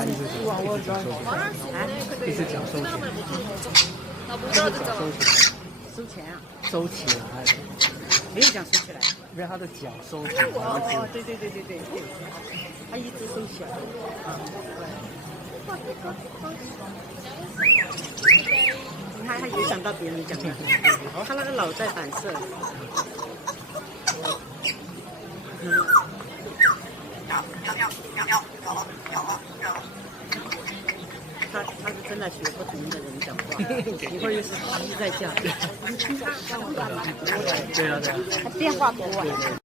他意思是一只脚收起来，一只脚收起来，一只脚收起来，收钱啊？收起来，没有讲收起来。因为他的脚收起来。哦，对，他一直收起来。你看，他影响到别人讲的，他那个脑袋反射。他是正在学不同的人讲话，一会儿又是鸡在叫，对啊，他变化多啊。